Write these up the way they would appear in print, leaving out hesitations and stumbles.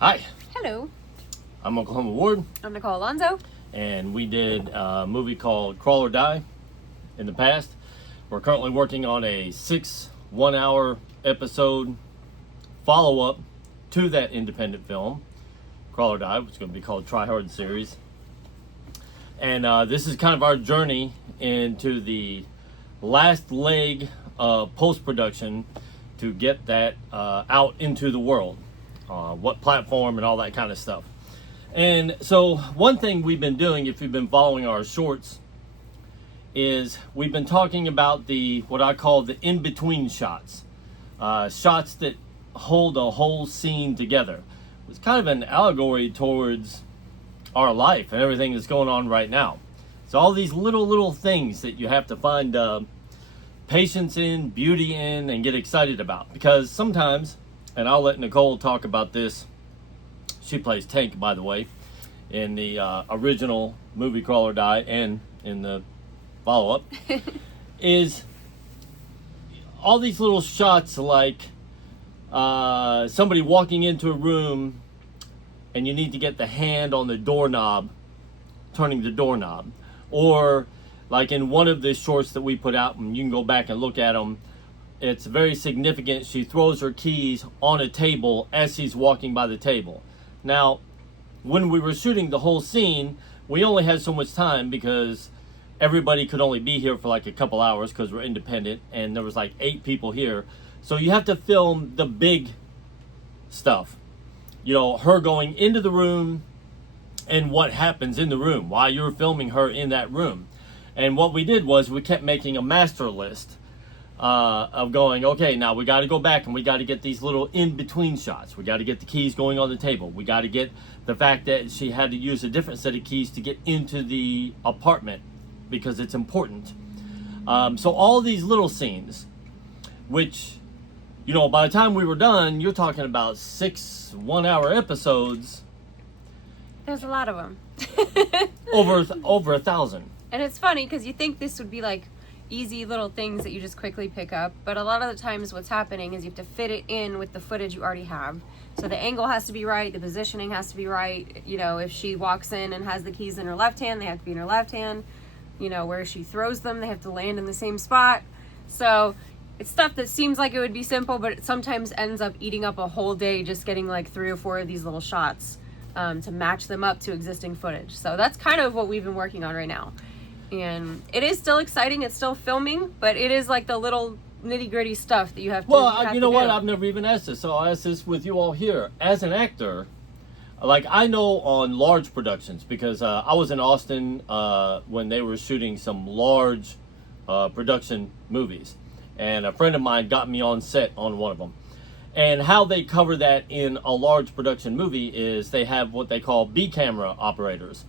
Hi, Hello, I'm Oklahoma Ward, I'm Nicole Alonso. and we did a movie called Crawl or Die in the past. We're currently working on a 6 1-hour episode follow-up to that independent film, Crawl or Die, which is going to be called TRYHARD series. And this is kind of our journey into the last leg of post-production to get that out into the world. What platform and all that kind of stuff. And so one thing we've been doing, if you've been following our shorts, is we've been talking about the what I call the in-between shots. Shots that hold a whole scene together. It's kind of an allegory towards our life and everything that's going on right now. So all these little things that you have to find patience in, beauty in, and get excited about. Because sometimes, and I'll let Nicole talk about this. She plays Tank, by the way, in the original movie Crawl or Die and in the follow-up, is all these little shots like somebody walking into a room and you need to get the hand on the doorknob, turning the doorknob. Or like in one of the shorts that we put out, and you can go back and look at them, it's very significant. She throws her keys on a table as she's walking by the table. Now, when we were shooting the whole scene, we only had so much time because everybody could only be here for like a couple hours because we're independent, and there was like 8 people here. So you have to film the big stuff. You know, her going into the room and what happens in the room while you're filming her in that room. And what we did was we kept making a master list of going, okay, now we got to go back and we got to get these little in-between shots. We got to get the keys going on the table. We got to get the fact that she had to use a different set of keys to get into the apartment because it's important. So all these little scenes, which, you know, by the time we were done, you're talking about 6 1-hour episodes. There's a lot of them. over 1,000. And it's funny because you think this would be like easy little things that you just quickly pick up, but a lot of the times what's happening is you have to fit it in with the footage you already have. So the angle has to be right, the positioning has to be right. You know, if she walks in and has the keys in her left hand, they have to be in her left hand. You know, where she throws them, they have to land in the same spot. So it's stuff that seems like it would be simple, but it sometimes ends up eating up a whole day just getting like 3 or 4 of these little shots to match them up to existing footage. So that's kind of what we've been working on right now. And it is still exciting, it's still filming, but it is like the little nitty-gritty stuff that you have to Well, you know what, I've never even asked this, so I'll ask this with you all here. As an actor, like I know on large productions, because I was in Austin when they were shooting some large production movies, and a friend of mine got me on set on one of them. And how they cover that in a large production movie is they have what they call B camera operators.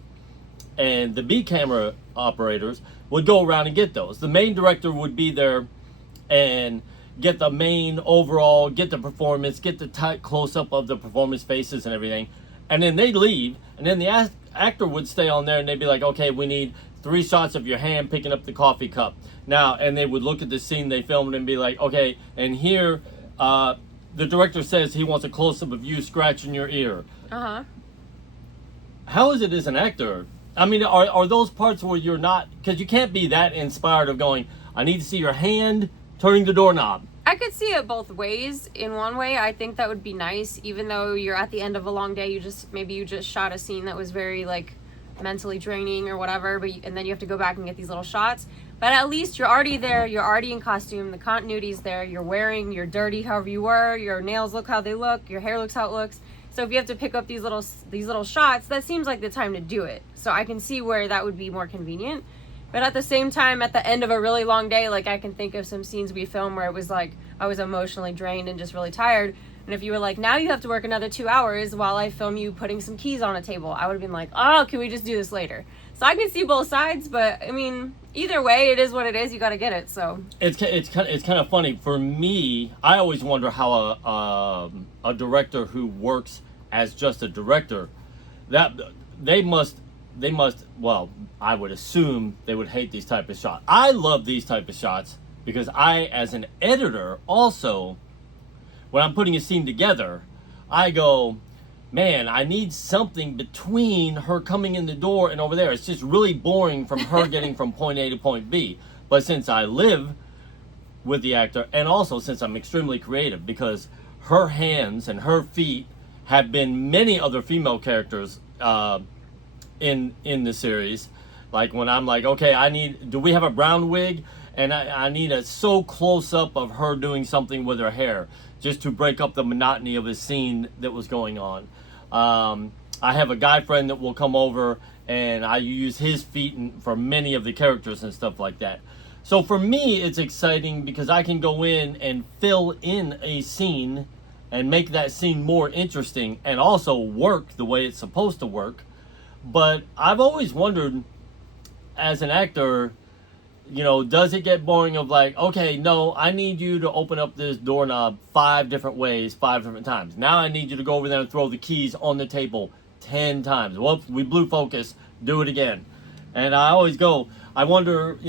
And the B camera operators would go around and get those. The main director would be there and get the main overall, get the performance, get the tight close-up of the performance faces and everything. And then they'd leave, and then the actor would stay on there, and they'd be like, okay, we need 3 shots of your hand picking up the coffee cup. Now, and they would look at the scene they filmed and be like, okay, and here, the director says he wants a close-up of you scratching your ear. Uh-huh. How is it as an actor? I mean, are those parts where you're not, because you can't be that inspired of going, I need to see your hand turning the doorknob. I could see it both ways. In one way, I think that would be nice, even though you're at the end of a long day, maybe you just shot a scene that was very like mentally draining or whatever, and then you have to go back and get these little shots. But at least you're already there, you're already in costume, the continuity's there, you're dirty however you were, your nails look how they look, your hair looks how it looks. So if you have to pick up these little shots, that seems like the time to do it. So I can see where that would be more convenient. But at the same time, at the end of a really long day, like I can think of some scenes we filmed where it was like I was emotionally drained and just really tired. And if you were like, now you have to work another 2 hours while I film you putting some keys on a table, I would have been like, oh, can we just do this later? So I can see both sides, but I mean, either way, it is what it is. You got to get it. So it's kind of funny for me. I always wonder how a director who works as just a director, that they must. Well, I would assume they would hate these type of shots. I love these type of shots because I, as an editor, also, when I'm putting a scene together, I go, man, I need something between her coming in the door and over there. It's just really boring from her getting from point A to point B. But since I live with the actor, and also since I'm extremely creative, because her hands and her feet have been many other female characters in the series. Like when I'm like, okay, do we have a brown wig? And I need a so close up of her doing something with her hair, just to break up the monotony of a scene that was going on. I have a guy friend that will come over, and I use his feet for many of the characters and stuff like that. So for me, it's exciting because I can go in and fill in a scene and make that scene more interesting and also work the way it's supposed to work. But I've always wondered, as an actor, does it get boring of like, okay, no, I need you to open up this doorknob 5 different ways, 5 different times. Now I need you to go over there and throw the keys on the table 10 times. Whoops, we blew focus. Do it again. And I always I wonder,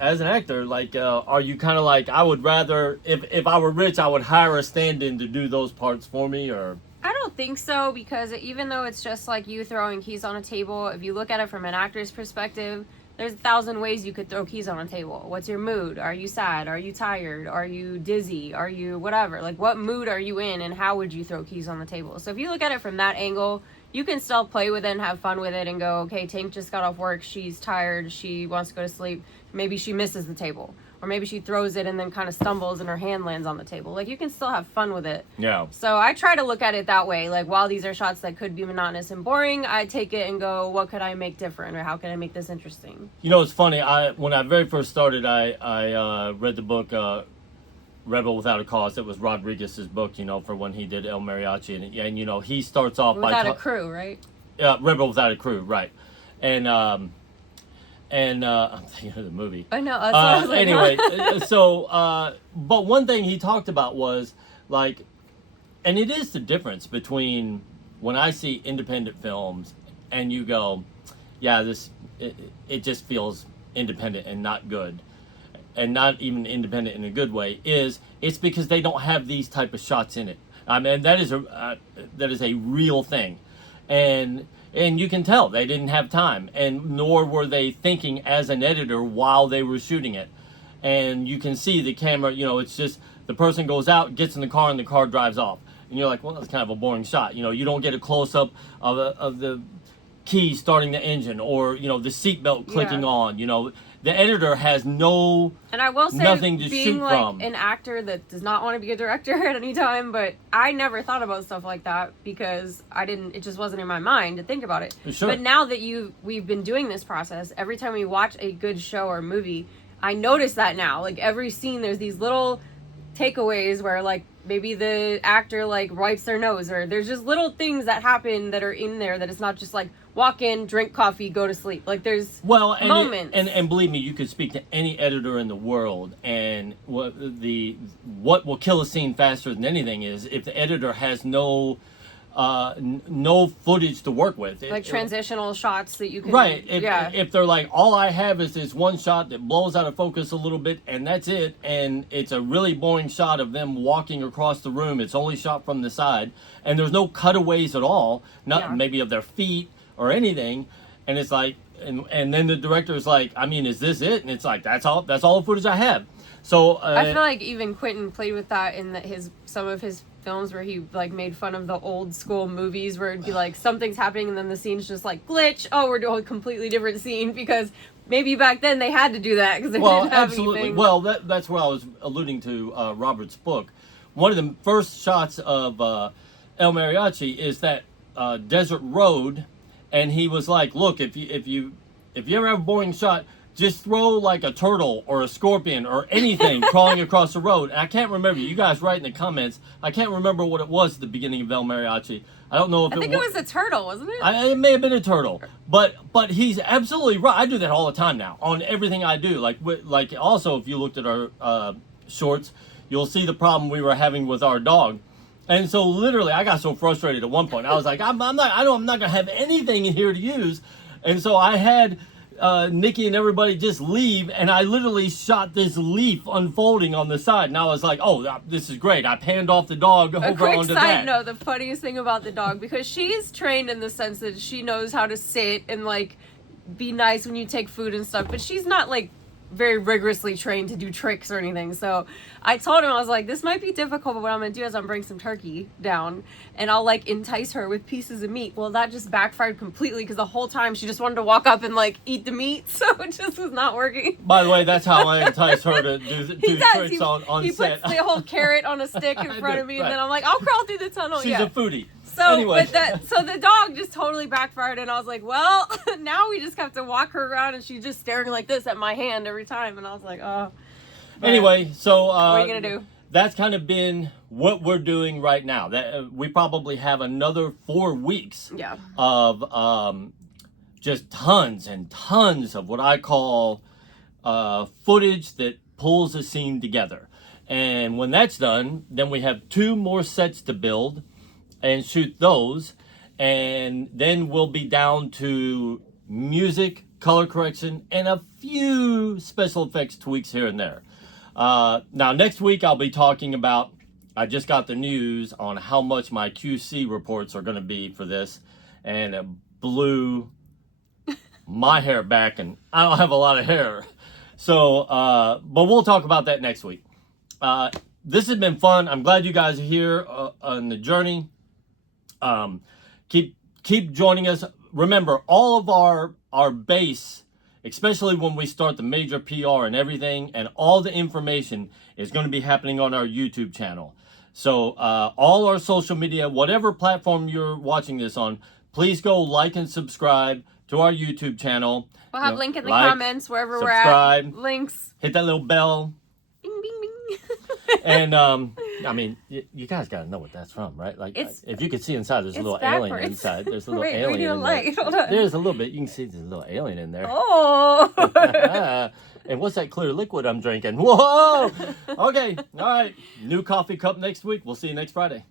as an actor, like, are you kind of like, I would rather, if I were rich, I would hire a stand-in to do those parts for me, or? I don't think so, because even though it's just like you throwing keys on a table, if you look at it from an actor's perspective, there's 1,000 ways you could throw keys on a table. What's your mood? Are you sad? Are you tired? Are you dizzy? Are you whatever? Like, what mood are you in, and how would you throw keys on the table? So if you look at it from that angle, you can still play with it and have fun with it and go, okay, Tank just got off work. She's tired. She wants to go to sleep. Maybe she misses the table. Or maybe she throws it and then kind of stumbles and her hand lands on the table. Like, you can still have fun with it. Yeah. So I try to look at it that way. Like, while these are shots that could be monotonous and boring, I take it and go, what could I make different? Or how can I make this interesting? It's funny. When I very first started, I read the book Rebel Without a Cause. It was Rodriguez's book, for when he did El Mariachi. And he starts off Without a crew, right? Yeah, Rebel Without a Crew, right. And I'm thinking of the movie. I know. That's what I was like, anyway, but one thing he talked about was, like, and it is the difference between when I see independent films and you go, yeah, it just feels independent and not good, and not even independent in a good way, it's because they don't have these type of shots in it. I mean, that is a real thing. And you can tell they didn't have time, and nor were they thinking as an editor while they were shooting it. And you can see the camera, it's just the person goes out, gets in the car, and the car drives off. And you're like, well, that's kind of a boring shot. You don't get a close-up of the key starting the engine, or, the seatbelt clicking on, The editor has and I will say, nothing to being shoot like from. an actor that does not want to be a director at any time, but I never thought about stuff like that because it just wasn't in my mind to think about it. Sure. But now that we've been doing this process, every time we watch a good show or movie, I notice that now. Like, every scene, there's these little takeaways where, like, maybe the actor, like, wipes their nose, or there's just little things that happen that are in there that it's not just like walk in, drink coffee, go to sleep. Like, there's moments. And believe me, you could speak to any editor in the world, and what will kill a scene faster than anything is if the editor has no footage to work with. Like transitional shots that you can... Right. If they're like, all I have is this one shot that blows out of focus a little bit, and that's it, and it's a really boring shot of them walking across the room. It's only shot from the side, and there's no cutaways at all, maybe of their feet or anything, and it's like, and then the director is like, I mean, is this it? And it's like, that's all the footage I have. So I feel like even Quentin played with that in some of his films where he, like, made fun of the old school movies where it'd be like something's happening and then the scene's just like glitch. Oh, we're doing a completely different scene, because maybe back then they had to do that because they didn't have absolutely anything. Well, that's where I was alluding to Robert's book. One of the first shots of El Mariachi is that desert road, and he was like, look, if you ever have a boring shot, just throw like a turtle or a scorpion or anything crawling across the road. And I can't remember. You guys write in the comments. I can't remember what it was at the beginning of El Mariachi. I don't know if I think it was a turtle, wasn't it? It may have been a turtle. But he's absolutely right. I do that all the time now on everything I do. Like also, if you looked at our shorts, you'll see the problem we were having with our dog. And so literally, I got so frustrated at one point. I was like, I'm not gonna have anything in here to use. And so I had Nikki and everybody just leave, and I literally shot this leaf unfolding on the side, and I was like, oh, this is great. I panned off the dog over A quick onto side that. note, the funniest thing about the dog, because she's trained in the sense that she knows how to sit and like be nice when you take food and stuff, but she's not like very rigorously trained to do tricks or anything. So I told him, I was like, this might be difficult, but what I'm gonna do is I'm bring some turkey down and I'll like entice her with pieces of meat. Well, that just backfired completely because the whole time she just wanted to walk up and like eat the meat, so it just was not working. By the way, that's how I entice her to do tricks on he set. puts the whole carrot on a stick in front of me, and then I'm like, I'll crawl through the tunnel. She's a foodie. So, anyway. so the dog just totally backfired, and I was like, well, now we just have to walk her around, and she's just staring like this at my hand every time, and I was like, oh. Anyway, so what are you gonna do? That's kind of been what we're doing right now. That we probably have another 4 weeks of just tons and tons of what I call footage that pulls a scene together. And when that's done, then we have 2 more sets to build and shoot those, and then we'll be down to music, color correction, and a few special effects tweaks here and there. Now next week I'll be talking about, I just got the news on how much my QC reports are going to be for this, and it blew my hair back, and I don't have a lot of hair. So, but we'll talk about that next week. This has been fun. I'm glad you guys are here on the journey. Keep joining us. Remember, all of our base, especially when we start the major PR and everything, and all the information is going to be happening on our YouTube channel. So all our social media, whatever platform you're watching this on, please go like and subscribe to our YouTube channel. We'll have link in the comments wherever subscribe, we're at. Links. Hit that little bell. Bing, bing, bing. And I mean, you guys got to know what that's from, right? Like, if you could see inside, there's a little alien inside. There's a little alien in there. Hold on. There's a little bit. You can see there's a little alien in there. Oh. And what's that clear liquid I'm drinking? Whoa! Okay. All right. New coffee cup next week. We'll see you next Friday.